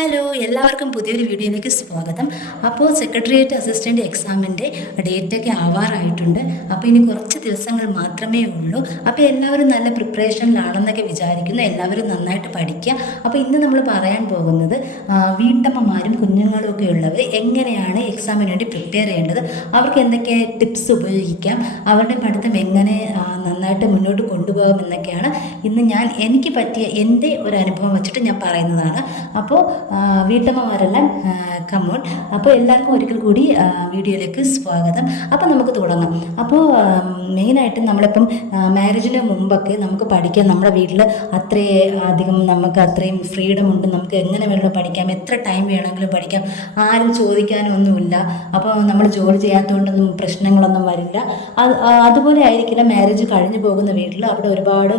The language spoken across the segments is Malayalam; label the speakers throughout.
Speaker 1: ഹലോ എല്ലാവർക്കും പുതിയൊരു വീഡിയോയിലേക്ക് സ്വാഗതം. അപ്പോൾ സെക്രട്ടേറിയറ്റ് അസിസ്റ്റന്റ് എക്സാമിന്റെ ഡേറ്റൊക്കെ ആവാറായിട്ടുണ്ട്. അപ്പോൾ ഇനി കുറച്ച് ദിവസങ്ങൾ മാത്രമേ ഉള്ളൂ. അപ്പോൾ എല്ലാവരും നല്ല പ്രിപ്പറേഷനിലാണെന്നൊക്കെ വിചാരിക്കുന്നു. എല്ലാവരും നന്നായിട്ട് പഠിക്കുക. അപ്പോൾ ഇന്ന് നമ്മൾ പറയാൻ പോകുന്നത് വീട്ടമ്മമാരും കുഞ്ഞുങ്ങളും ഒക്കെ ഉള്ളവർ എങ്ങനെയാണ് എക്സാമിന് വേണ്ടി പ്രിപ്പയർ ചെയ്യേണ്ടത്? അവർക്ക് എന്തൊക്കെ ടിപ്സ് ഉപയോഗിക്കാം? അവരുടെ പഠിത്തം എങ്ങനെ നന്നായിട്ട് മുന്നോട്ട് കൊണ്ടുപോകാം എന്നൊക്കെയാണ് ഇന്ന് ഞാൻ എനിക്ക് പറ്റിയ എന്റെ ഒരു അനുഭവം വെച്ചിട്ട് ഞാൻ പറയുന്നതാണ്. അപ്പോൾ വീട്ടമ്മമാരെല്ലാം കമോൺ അപ്പോൾ എല്ലാവർക്കും ഒരിക്കൽ കൂടി വീഡിയോയിലേക്ക് സ്വാഗതം. അപ്പോൾ നമുക്ക് തുടങ്ങാം. അപ്പോൾ മെയിനായിട്ട് നമ്മളിപ്പം മാരേജിന് മുമ്പൊക്കെ നമുക്ക് പഠിക്കാൻ നമ്മുടെ വീട്ടിൽ അത്രേ അധികം നമുക്ക് അത്രയും ഫ്രീഡം ഉണ്ട്. നമുക്ക് എങ്ങനെ വേണമെങ്കിലും പഠിക്കാം. എത്ര ടൈം വേണമെങ്കിലും പഠിക്കാം. ആരും ചോദിക്കാനൊന്നുമില്ല. അപ്പോൾ നമ്മൾ ജോലി ചെയ്യാത്തതുകൊണ്ടൊന്നും പ്രശ്നങ്ങളൊന്നും വരില്ല. അത് അതുപോലെ ആയിരിക്കില്ല മാരേജ് കഴിഞ്ഞു പോകുന്ന വീട്ടിൽ അവിടെ ഒരുപാട്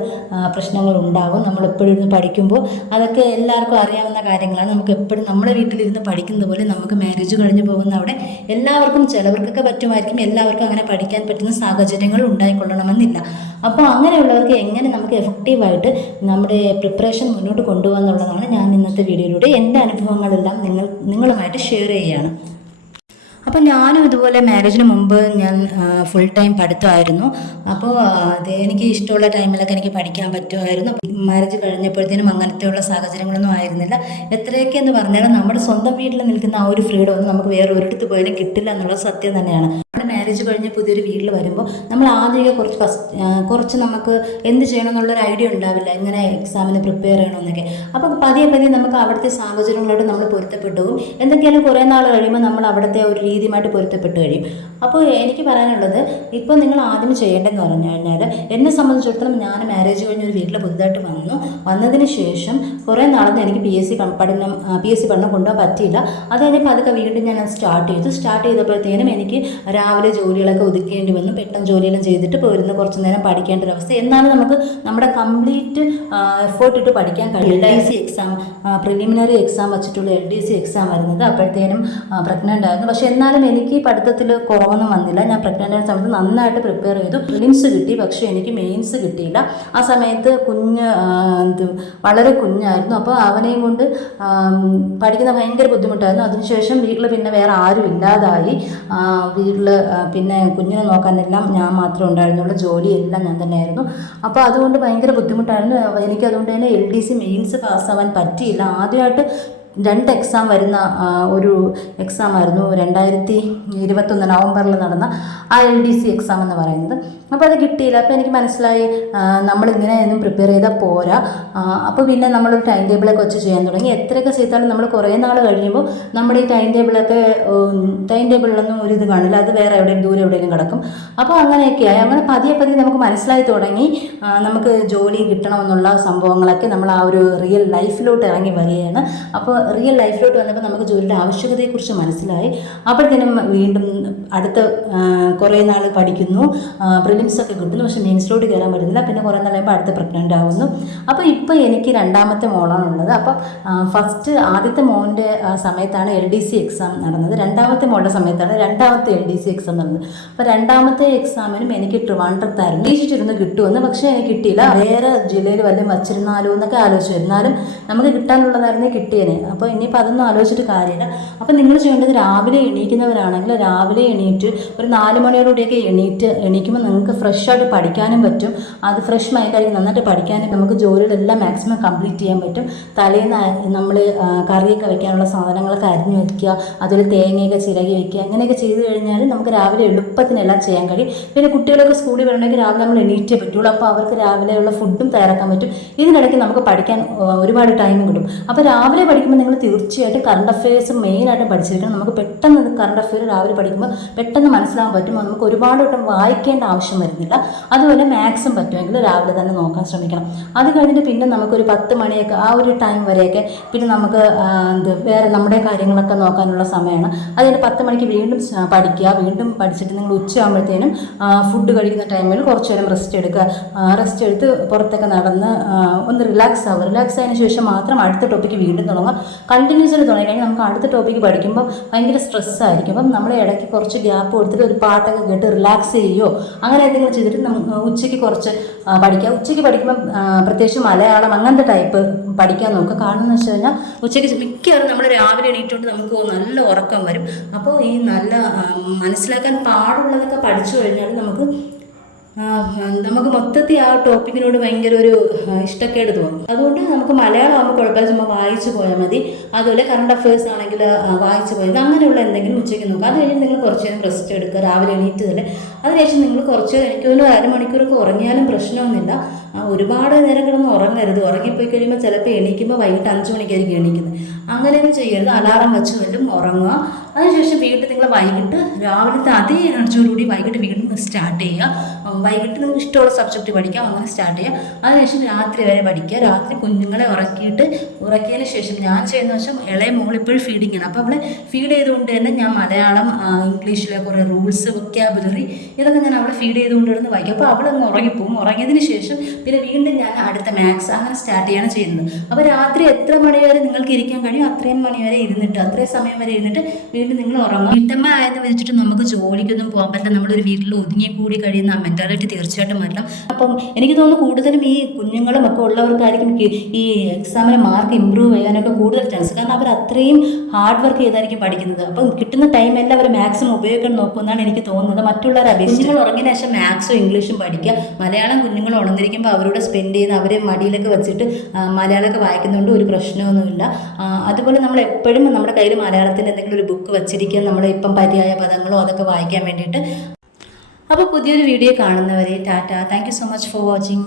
Speaker 1: പ്രശ്നങ്ങൾ ഉണ്ടാകും നമ്മൾ എപ്പോഴും ഇരുന്ന് പഠിക്കുമ്പോൾ അതൊക്കെ എല്ലാവർക്കും അറിയാവുന്ന കാര്യങ്ങളാണ്. നമുക്ക് എപ്പോഴും നമ്മുടെ വീട്ടിലിരുന്ന് പഠിക്കുന്നത് പോലെ നമുക്ക് മാരേജ് കഴിഞ്ഞു പോകുന്ന അവിടെ എല്ലാവർക്കും ചിലവർക്കൊക്കെ പറ്റുമായിരിക്കും. എല്ലാവർക്കും അങ്ങനെ പഠിക്കാൻ പറ്റുന്ന സാഹചര്യങ്ങൾ ഉണ്ടായിക്കൊള്ളണമെന്നില്ല. അപ്പോൾ അങ്ങനെയുള്ളവർക്ക് എങ്ങനെ നമുക്ക് എഫക്റ്റീവായിട്ട് നമ്മുടെ പ്രിപ്പറേഷൻ മുന്നോട്ട് കൊണ്ടുപോകാൻ എന്നുള്ളതാണ് ഞാൻ ഇന്നത്തെ വീഡിയോയിലൂടെ എന്റെ അനുഭവങ്ങളെല്ലാം നിങ്ങൾ നിങ്ങളുമായിട്ട് ഷെയർ ചെയ്യുകയാണ്. അപ്പോൾ ഞാനും ഇതുപോലെ മാരേജിന് മുമ്പ് ഞാൻ ഫുൾ ടൈം പഠിത്തമായിരുന്നു. അപ്പോൾ അത് എനിക്ക് ഇഷ്ടമുള്ള ടൈമിലൊക്കെ എനിക്ക് പഠിക്കാൻ പറ്റുമായിരുന്നു. മാരേജ് കഴിഞ്ഞപ്പോഴത്തേനും അങ്ങനത്തെയുള്ള സാഹചര്യങ്ങളൊന്നും ആയിരുന്നില്ല. എത്രയൊക്കെ എന്ന് പറഞ്ഞാലും നമ്മുടെ സ്വന്തം വീട്ടിൽ നിൽക്കുന്ന ആ ഒരു ഫ്രീഡം ഒന്നും നമുക്ക് വേറെ ഒരിടത്ത് പോയാലും കിട്ടില്ല എന്നുള്ളത് സത്യം തന്നെയാണ്. മാരേജ് കഴിഞ്ഞ് പുതിയൊരു വീട്ടിൽ വരുമ്പോൾ നമ്മൾ ആദ്യമൊക്കെ കുറച്ച് ഫസ്റ്റ് കുറച്ച് നമുക്ക് എന്ത് ചെയ്യണം എന്നുള്ളൊരു ഐഡിയ ഉണ്ടാവില്ല. എങ്ങനെ എക്സാമിന് പ്രിപ്പയർ ചെയ്യണമെന്നൊക്കെ. അപ്പോൾ പതിയെ പതിയെ നമുക്ക് അവിടുത്തെ സാഹചര്യങ്ങളോട് നമ്മൾ പൊരുത്തപ്പെട്ടു എന്തൊക്കെയാലും കുറേ നാൾ കഴിയുമ്പോൾ നമ്മൾ അവിടുത്തെ ഒരു രീതിയുമായിട്ട് പൊരുത്തപ്പെട്ട് കഴിയും. അപ്പോൾ എനിക്ക് പറയാനുള്ളത് ഇപ്പോൾ നിങ്ങൾ ആദ്യം ചെയ്യേണ്ടതെന്ന് പറഞ്ഞു കഴിഞ്ഞാൽ എന്നെ സംബന്ധിച്ചിടത്തോളം ഞാൻ മാരേജ് കഴിഞ്ഞ് ഒരു വീട്ടിൽ പുതുതായിട്ട് വന്നു. വന്നതിന് ശേഷം കുറേ നാളൊന്നും എനിക്ക് പി എസ് സി പഠനം പി എസ് സി പഠനം കൊണ്ടുപോകാൻ പറ്റിയില്ല. അത് കഴിഞ്ഞപ്പോൾ അതൊക്കെ വീണ്ടും ഞാൻ സ്റ്റാർട്ട് ചെയ്തു. സ്റ്റാർട്ട് ചെയ്തപ്പോഴത്തേനും എനിക്ക് രാവിലെ ജോലികളൊക്കെ ഒതുക്കേണ്ടി വന്നു. പെട്ടെന്ന് ജോലിയെല്ലാം ചെയ്തിട്ട് പോയിരുന്ന്. കുറച്ച് നേരം പഠിക്കേണ്ട ഒരു അവസ്ഥ. എന്നാലും നമുക്ക് നമ്മുടെ കംപ്ലീറ്റ് എഫേർട്ട് ഇട്ട് പഠിക്കാൻ കഴിയും L D C exam preliminary exam വച്ചിട്ടുള്ള എൽ ഡി സി എക്സാം വരുന്നത് അപ്പോഴത്തേനും പ്രഗ്നന്റ് ആയിരുന്നു. പക്ഷേ എന്നാലും എനിക്ക് പഠിത്തത്തിൽ കുറവൊന്നും വന്നില്ല. ഞാൻ പ്രഗ്നന്റ് ആയ സമയത്ത് നന്നായിട്ട് പ്രിപ്പയർ ചെയ്തു. പ്രിലിംസ് കിട്ടി. പക്ഷേ എനിക്ക് മെയിൻസ് കിട്ടിയില്ല. ആ സമയത്ത് കുഞ്ഞ് വളരെ കുഞ്ഞായിരുന്നു. അപ്പോൾ അവനെയും കൊണ്ട് പഠിക്കുന്ന ഭയങ്കര ബുദ്ധിമുട്ടായിരുന്നു. അതിനുശേഷം വീട്ടിൽ പിന്നെ വേറെ ആരും ഇല്ലാതായി വീട്ടിൽ പിന്നെ കുഞ്ഞിനെ നോക്കാനെല്ലാം ഞാൻ മാത്രമേ ഉണ്ടായിരുന്നുള്ളൂ. ജോലിയെല്ലാം ഞാൻ തന്നെയായിരുന്നു. അപ്പോൾ അതുകൊണ്ട് ഭയങ്കര ബുദ്ധിമുട്ടായിരുന്നു. എനിക്ക് അതുകൊണ്ട് തന്നെ എൽ ഡി സി മെയിൻസ് പാസ്സാവാൻ പറ്റിയില്ല. ആദ്യമായിട്ട് രണ്ട് എക്സാം വരുന്ന ഒരു എക്സാം ആയിരുന്നു രണ്ടായിരത്തി ഇരുപത്തൊന്ന് നവംബറിൽ നടന്ന ആ എൽ ഡി സി എക്സാം എന്ന് പറയുന്നത്. അപ്പോൾ അത് കിട്ടിയില്ല. അപ്പോൾ എനിക്ക് മനസ്സിലായി ആ, നമ്മളിങ്ങനെ ഒന്നും പ്രിപ്പയർ ചെയ്താൽ പോരാ. അപ്പോൾ പിന്നെ നമ്മളൊരു ടൈം ടേബിളൊക്കെ വെച്ച് ചെയ്യാൻ തുടങ്ങി. എത്രയൊക്കെ ചെയ്താലും നമ്മൾ കുറേ നാൾ കഴിയുമ്പോൾ നമ്മുടെ ഈ ടൈം ടേബിളൊക്കെ ടൈം ടേബിളിലൊന്നും ഒരു ഇത് കാണില്ല. അത് വേറെ എവിടെയും ദൂരെ എവിടെയെങ്കിലും കിടക്കും. അപ്പോൾ അങ്ങനെയൊക്കെയായി. അങ്ങനെ പതിയെ പതിയെ നമുക്ക് മനസ്സിലായി തുടങ്ങി. നമുക്ക് ജോലി കിട്ടണമെന്നുള്ള സംഭവങ്ങളൊക്കെ നമ്മൾ ആ ഒരു റിയൽ ലൈഫിലോട്ട് ഇറങ്ങി വരികയാണ്. അപ്പോൾ റിയൽ ലൈഫിലോട്ട് വന്നപ്പോൾ നമുക്ക് ജോലിയുടെ ആവശ്യകതയെക്കുറിച്ച് മനസ്സിലായി. അപ്പോഴത്തേനും വീണ്ടും അടുത്ത കുറേ നാൾ പഠിക്കുന്നു. പ്രിലിംസ് ഒക്കെ കിട്ടുന്നു. പക്ഷേ മെയിൻസിലോട്ട് കയറാൻ പറ്റുന്നില്ല. പിന്നെ കുറേ നാൾ കഴിയുമ്പോൾ അടുത്ത പ്രഗ്നന്റ് ആവുന്നു. അപ്പോൾ ഇപ്പോൾ എനിക്ക് രണ്ടാമത്തെ മോളാണുള്ളത്. അപ്പോൾ ഫസ്റ്റ് ആദ്യത്തെ മോന്റെ സമയത്താണ് എൽ ഡി സി എക്സാം നടന്നത്. രണ്ടാമത്തെ മോളുടെ സമയത്താണ് രണ്ടാമത്തെ എൽ ഡി സി എക്സാം നടന്നത്. അപ്പോൾ രണ്ടാമത്തെ എക്സാമിനും എനിക്ക് ട്രിവാൻഡ്രത്തായിരുന്നു. പ്രതീക്ഷിച്ചിരുന്നു കിട്ടുമെന്ന് പക്ഷേ എനിക്ക് കിട്ടിയില്ല. വേറെ ജില്ലയിൽ വല്ലതും വച്ചിരുന്നാലോ എന്നൊക്കെ ആലോചിച്ചു. എന്നാലും നമുക്ക് കിട്ടാനുള്ളതായിരുന്നേ കിട്ടിയേനെ. അപ്പോൾ ഇനിയിപ്പോൾ അതൊന്നും ആലോചിച്ചിട്ട് കാര്യമില്ല. അപ്പോൾ നിങ്ങൾ ചെയ്യേണ്ടത് രാവിലെ എണീക്കുന്നവരാണെങ്കിൽ രാവിലെ എണീറ്റ് ഒരു നാല് മണിയോടുകൂടിയൊക്കെ എണീറ്റ് എണീക്കുമ്പോൾ നിങ്ങൾക്ക് ഫ്രഷ് ആയിട്ട് പഠിക്കാനും പറ്റും. അത് ഫ്രഷ് മൈൻഡായിരിക്കും നന്നായിട്ട് പഠിക്കാനും നമുക്ക് ജോലികളെല്ലാം മാക്സിമം കംപ്ലീറ്റ് ചെയ്യാൻ പറ്റും. തലേന്ന് നമ്മൾ കറിയൊക്കെ വെക്കാനുള്ള സാധനങ്ങളൊക്കെ അരിഞ്ഞു വയ്ക്കുക അതുപോലെ തേങ്ങയൊക്കെ ചിരകി വയ്ക്കുക അങ്ങനെയൊക്കെ ചെയ്ത് കഴിഞ്ഞാൽ നമുക്ക് രാവിലെ എളുപ്പത്തിനെല്ലാം ചെയ്യാൻ കഴിയും. പിന്നെ കുട്ടികളൊക്കെ സ്കൂളിൽ വരണമെങ്കിൽ രാവിലെ നമ്മൾ എണീറ്റേ പറ്റുള്ളൂ. അപ്പോൾ അവർക്ക് രാവിലെയുള്ള ഫുഡും തയ്യാറാക്കാൻ പറ്റും. ഇതിനിടയ്ക്ക് നമുക്ക് പഠിക്കാൻ ഒരുപാട് ടൈം കിട്ടും. അപ്പോൾ രാവിലെ പഠിക്കുമ്പോൾ നിങ്ങൾ തീർച്ചയായിട്ടും കറണ്ട് അഫയേഴ്സ് മെയിനായിട്ട് പഠിച്ചിരിക്കണം. നമുക്ക് പെട്ടെന്ന് കറണ്ട് അഫയർ രാവിലെ പഠിക്കുമ്പോൾ പെട്ടെന്ന് മനസ്സിലാകാൻ പറ്റും. നമുക്ക് ഒരുപാട് വട്ടം വായിക്കേണ്ട ആവശ്യം വരുന്നില്ല. അതുപോലെ മാത്സും പറ്റുമെങ്കിൽ രാവിലെ തന്നെ നോക്കാൻ ശ്രമിക്കണം. അത് കഴിഞ്ഞിട്ട് പിന്നെ നമുക്കൊരു പത്ത് മണിയൊക്കെ ആ ഒരു ടൈം വരെയൊക്കെ പിന്നെ നമുക്ക് എന്ത് വേറെ നമ്മുടെ കാര്യങ്ങളൊക്കെ നോക്കാനുള്ള സമയമാണ്. അതിന് പത്ത് മണിക്ക് വീണ്ടും പഠിക്കുക. വീണ്ടും പഠിച്ചിട്ട് നിങ്ങൾ ഉച്ചയാകുമ്പോഴത്തേനും ഫുഡ് കഴിക്കുന്ന ടൈമിൽ കുറച്ച് നേരം റെസ്റ്റ് എടുക്കുക. റെസ്റ്റ് എടുത്ത് പുറത്തൊക്കെ നടന്ന് ഒന്ന് റിലാക്സ് ആവുക. റിലാക്സ് ആയതിനു ശേഷം മാത്രം അടുത്ത ടോപ്പിക്ക് വീണ്ടും തുടങ്ങുക. കണ്ടിന്യൂസ് ആയിട്ട് തുടങ്ങി കഴിഞ്ഞാൽ നമുക്ക് അടുത്ത ടോപ്പിക്ക് പഠിക്കുമ്പോൾ ഭയങ്കര സ്ട്രെസ്സായിരിക്കും അപ്പം നമ്മൾ ഇടയ്ക്ക് കുറച്ച് ഗ്യാപ്പ് കൊടുത്തിട്ട് ഒരു പാട്ടൊക്കെ കേട്ട് റിലാക്സ് ചെയ്യുകയോ അങ്ങനെ എന്തെങ്കിലും ചെയ്തിട്ട് നമുക്ക് ഉച്ചയ്ക്ക് കുറച്ച് പഠിക്കാം. ഉച്ചയ്ക്ക് പഠിക്കുമ്പോൾ പ്രത്യേകിച്ച് മലയാളം അങ്ങനത്തെ ടൈപ്പ് പഠിക്കാൻ നോക്കുക. കാരണം എന്ന് വെച്ച് കഴിഞ്ഞാൽ ഉച്ചയ്ക്ക് മിക്കവാറും നമ്മൾ രാവിലെ എണീറ്റുകൊണ്ട് നമുക്ക് നല്ല ഉറക്കം വരും. അപ്പോൾ ഈ നല്ല മനസ്സിലാക്കാൻ പാടുള്ളതൊക്കെ പഠിച്ചു കഴിഞ്ഞാൽ നമുക്ക് നമുക്ക് മൊത്തത്തിൽ ആ ടോപ്പിക്കിനോട് ഭയങ്കര ഒരു ഇഷ്ടക്കേട് തോന്നും. അതുകൊണ്ട് നമുക്ക് മലയാളം ആകുമ്പോൾ കുഴപ്പമില്ല ചുമ്മാ വായിച്ചു പോയാൽ മതി. അതുപോലെ കറണ്ട് അഫയേഴ്സ് ആണെങ്കിൽ വായിച്ചു വായിച്ചു പോയത് അങ്ങനെയുള്ള എന്തെങ്കിലും ഉച്ചയ്ക്ക് നോക്കുക അത് കഴിഞ്ഞ് നിങ്ങൾ കുറച്ച് നേരം റെസ്റ്റ് എടുക്കുക. രാവിലെ എണീറ്റ് തന്നെ. അതിനുശേഷം നിങ്ങൾ കുറച്ച് എനിക്ക് തോന്നുന്നു അരമണിക്കൂറൊക്കെ ഉറങ്ങിയാലും പ്രശ്നമൊന്നുമില്ല. ആ, ഒരുപാട് നേരം കിടന്ന് ഉറങ്ങരുത്. ഉറങ്ങിപ്പോയി കഴിയുമ്പോൾ ചിലപ്പോൾ എണീക്കുമ്പോൾ വൈകിട്ട് അഞ്ച് മണിക്കായിരിക്കും എണീക്കുന്നത്. അങ്ങനെയൊന്നും ചെയ്യരുത്. അലാറം വെച്ച് വല്ലതും ഉറങ്ങുക. അതിനുശേഷം വീട്ടിൽ നിങ്ങൾ വൈകിട്ട് രാവിലത്തെ അതേ എനർജിയോടുകൂടി വൈകിട്ട് വീണ്ടും സ്റ്റാർട്ട് ചെയ്യുക. വൈകിട്ട് നിങ്ങൾക്ക് ഇഷ്ടമുള്ള സബ്ജക്റ്റ് പഠിക്കാം. അങ്ങനെ സ്റ്റാർട്ട് ചെയ്യുക. അതിനുശേഷം രാത്രി വരെ പഠിക്കുക. രാത്രി കുഞ്ഞുങ്ങളെ ഉറക്കിയിട്ട് ഉറക്കിയതിന് ശേഷം ഞാൻ ചെയ്യുന്ന വശം ഇളയ മോൾ ഇപ്പോഴും ഫീഡിങ് ആണ്. അപ്പോൾ അവളെ ഫീഡ് ചെയ്തുകൊണ്ട് തന്നെ ഞാൻ മലയാളം ഇംഗ്ലീഷിലെ കുറേ റൂൾസ് വൊക്കാബുലറി ഇതൊക്കെ ഞാൻ അവളെ ഫീഡ് ചെയ്തുകൊണ്ട് കിടന്ന് വായിക്കും. അപ്പോൾ അവളങ്ങ് ഉറങ്ങിപ്പോകും. ഉറങ്ങിയതിന് ശേഷം പിന്നെ വീണ്ടും ഞാൻ അടുത്ത മാത്സ് അങ്ങനെ സ്റ്റാർട്ട് ചെയ്യാണ് ചെയ്യുന്നത്. അപ്പോൾ രാത്രി എത്ര മണി വരെ നിങ്ങൾക്ക് ഇരിക്കാൻ കഴിയും? അത്രയും മണി വരെ ഇരുന്നിട്ട് അത്രയും സമയം വരെ ഇരുന്നിട്ട് വീണ്ടും നിങ്ങൾ ഉറങ്ങും വീട്ടമ്മ ആയെന്ന് വെച്ചിട്ട് നമുക്ക് ജോലിക്കൊന്നും പോകാൻ പറ്റില്ല. നമ്മളൊരു വീട്ടിൽ ഒതുങ്ങി കൂടി കഴിയുന്ന മെന്റാലിറ്റി തീർച്ചയായിട്ടും മാറ്റണം. അപ്പം എനിക്ക് തോന്നുന്നു കൂടുതലും ഈ കുഞ്ഞുങ്ങളും ഒക്കെ ഉള്ളവർക്കായിരിക്കും ഈ എക്സാമിന് മാർക്ക് ഇമ്പ്രൂവ് ചെയ്യാനൊക്കെ കൂടുതൽ ചാൻസ് കാരണം അവർ അത്രയും ഹാർഡ് വർക്ക് ചെയ്തായിരിക്കും പഠിക്കുന്നത്. അപ്പം കിട്ടുന്ന ടൈം എല്ലാം അവർ മാക്സിമം ഉപയോഗിക്കാൻ നോക്കുമെന്നാണ് എനിക്ക് തോന്നുന്നത്. മറ്റുള്ളവരെ അപേക്ഷിച്ച്. നിങ്ങൾ ഉറങ്ങിയ ശേഷം മാത്സും ഇംഗ്ലീഷും പഠിക്കുക. മലയാളം കുഞ്ഞുങ്ങൾ ഉണർന്നിരിക്കുമ്പോൾ അവരോട് സ്പെൻഡ് ചെയ്യുന്ന അവരെ മടിയിലൊക്കെ വെച്ചിട്ട് മലയാളമൊക്കെ വായിക്കുന്നതുകൊണ്ട് ഒരു പ്രശ്നമൊന്നുമില്ല. അതുപോലെ നമ്മൾ എപ്പോഴും നമ്മുടെ കയ്യിൽ മലയാളത്തിന്റെ എന്തെങ്കിലും ഒരു ബുക്ക് വെച്ചിരിക്കുക നമ്മൾ ഇപ്പം പര്യായ പദങ്ങളോ അതൊക്കെ വായിക്കാൻ വേണ്ടിയിട്ട്. അപ്പോൾ പുതിയൊരു വീഡിയോ കാണുന്നവരെ Tata. Thank so much for watching